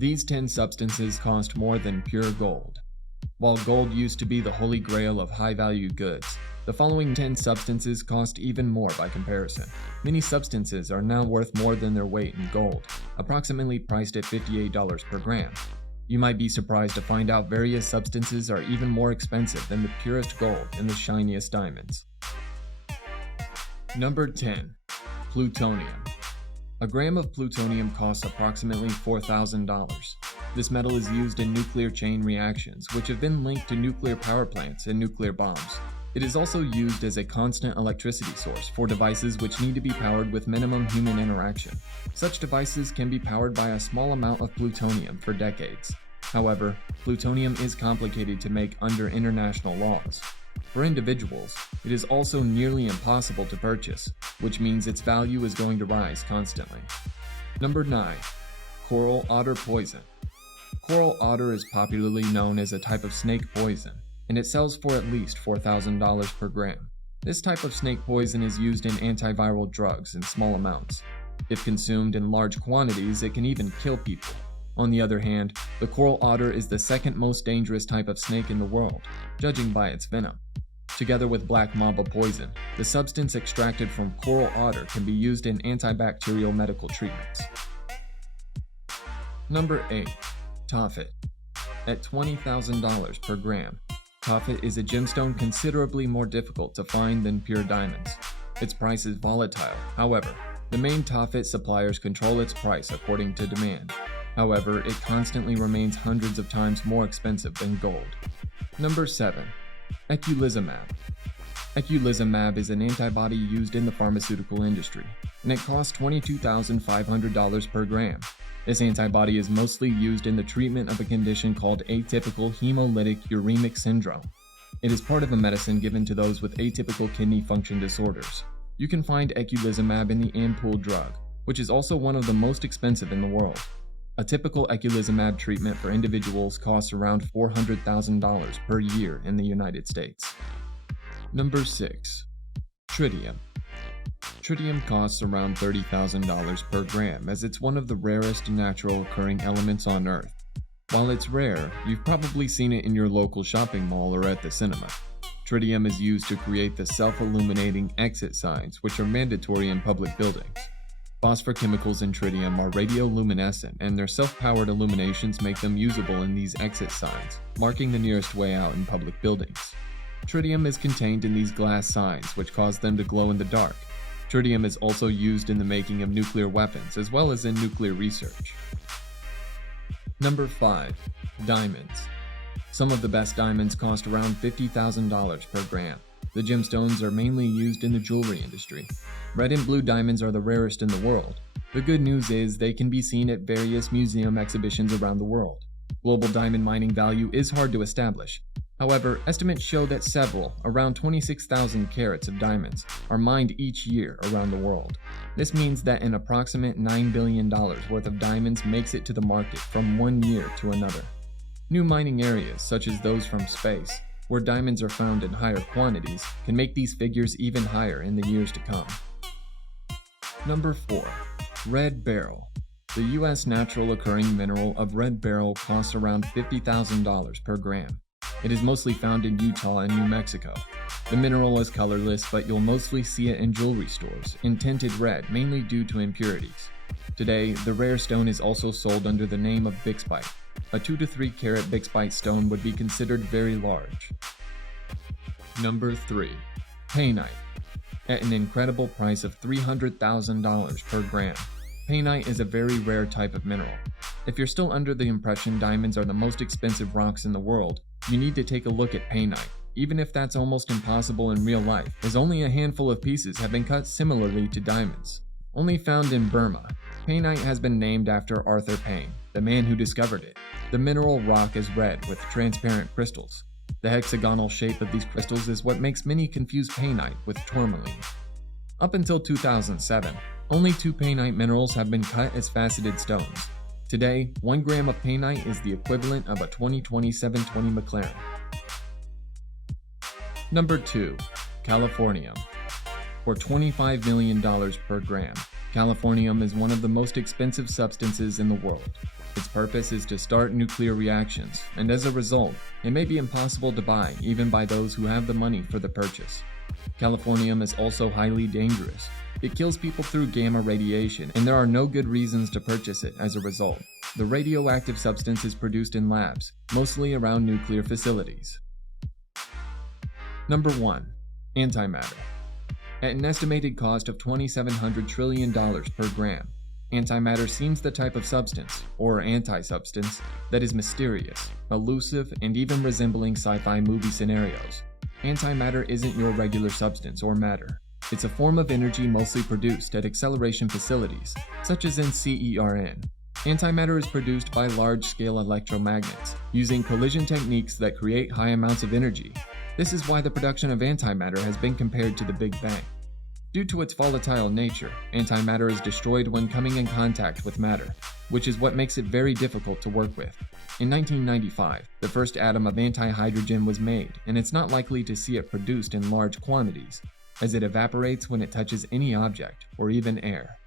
These 10 substances cost more than pure gold. While gold used to be the holy grail of high-value goods, the following 10 substances cost even more by comparison. Many substances are now worth more than their weight in gold, approximately priced at $58 per gram. You might be surprised to find out various substances are even more expensive than the purest gold and the shiniest diamonds. Number 10. Plutonium. A gram of plutonium costs approximately $4,000. This metal is used in nuclear chain reactions, which have been linked to nuclear power plants and nuclear bombs. It is also used as a constant electricity source for devices which need to be powered with minimum human interaction. Such devices can be powered by a small amount of plutonium for decades. However, plutonium is complicated to make under international laws. For individuals, it is also nearly impossible to purchase, which means its value is going to rise constantly. Number 9. Coral otter poison. Coral otter is popularly known as a type of snake poison, and it sells for at least $4,000 per gram. This type of snake poison is used in antiviral drugs in small amounts. If consumed in large quantities, it can even kill people. On the other hand, the coral otter is the second most dangerous type of snake in the world, judging by its venom. Together with black mamba poison, the substance extracted from coral otter can be used in antibacterial medical treatments. Number 8. Tophet. At $20,000 per gram, Tophet is a gemstone considerably more difficult to find than pure diamonds. Its price is volatile. However, the main Tophet suppliers control its price according to demand. However, it constantly remains hundreds of times more expensive than gold. Number 7. Eculizumab. Eculizumab is an antibody used in the pharmaceutical industry, and it costs $22,500 per gram. This antibody is mostly used in the treatment of a condition called atypical hemolytic uremic syndrome. It is part of a medicine given to those with atypical kidney function disorders. You can find eculizumab in the Ampoule drug, which is also one of the most expensive in the world. A typical eculizumab treatment for individuals costs around $400,000 per year in the United States. Number 6. Tritium. Tritium costs around $30,000 per gram, as it's one of the rarest natural occurring elements on Earth. While it's rare, you've probably seen it in your local shopping mall or at the cinema. Tritium is used to create the self-illuminating exit signs, which are mandatory in public buildings. Phosphor chemicals in tritium are radioluminescent, and their self-powered illuminations make them usable in these exit signs, marking the nearest way out in public buildings. Tritium is contained in these glass signs, which cause them to glow in the dark. Tritium is also used in the making of nuclear weapons, as well as in nuclear research. Number 5. Diamonds. Some of the best diamonds cost around $50,000 per gram. The gemstones are mainly used in the jewelry industry. Red and blue diamonds are the rarest in the world. The good news is they can be seen at various museum exhibitions around the world. Global diamond mining value is hard to establish. However, estimates show that several, around 26,000 carats of diamonds, are mined each year around the world. This means that an approximate $9 billion worth of diamonds makes it to the market from one year to another. New mining areas, such as those from space, where diamonds are found in higher quantities, can make these figures even higher in the years to come. Number 4. Red beryl. The U.S. natural occurring mineral of red beryl costs around $50,000 per gram. It is mostly found in Utah and New Mexico. The mineral is colorless, but you'll mostly see it in jewelry stores, in tinted red, mainly due to impurities. Today, the rare stone is also sold under the name of bixbyite. A 2 to 3 carat bixbyite stone would be considered very large. Number 3. Painite. At an incredible price of $300,000 per gram, painite is a very rare type of mineral. If you're still under the impression diamonds are the most expensive rocks in the world, you need to take a look at painite. Even if that's almost impossible in real life, as only a handful of pieces have been cut similarly to diamonds. Only found in Burma, painite has been named after Arthur Payne, the man who discovered it. The mineral rock is red with transparent crystals. The hexagonal shape of these crystals is what makes many confuse painite with tourmaline. Up until 2007, only 2 painite minerals have been cut as faceted stones. Today, 1 gram of painite is the equivalent of a 2020 720 McLaren. Number 2. Californium. For $25 million per gram, californium is one of the most expensive substances in the world. Its purpose is to start nuclear reactions, and as a result, it may be impossible to buy even by those who have the money for the purchase. Californium is also highly dangerous. It kills people through gamma radiation, and there are no good reasons to purchase it as a result. The radioactive substance is produced in labs, mostly around nuclear facilities. Number 1. Antimatter. At an estimated cost of $2,700 trillion per gram, antimatter seems the type of substance, or anti-substance, that is mysterious, elusive, and even resembling sci-fi movie scenarios. Antimatter isn't your regular substance or matter. It's a form of energy mostly produced at acceleration facilities, such as in CERN. Antimatter is produced by large-scale electromagnets, using collision techniques that create high amounts of energy. This is why the production of antimatter has been compared to the Big Bang. Due to its volatile nature, antimatter is destroyed when coming in contact with matter, which is what makes it very difficult to work with. In 1995, the first atom of antihydrogen was made, and it's not likely to see it produced in large quantities, as it evaporates when it touches any object, or even air.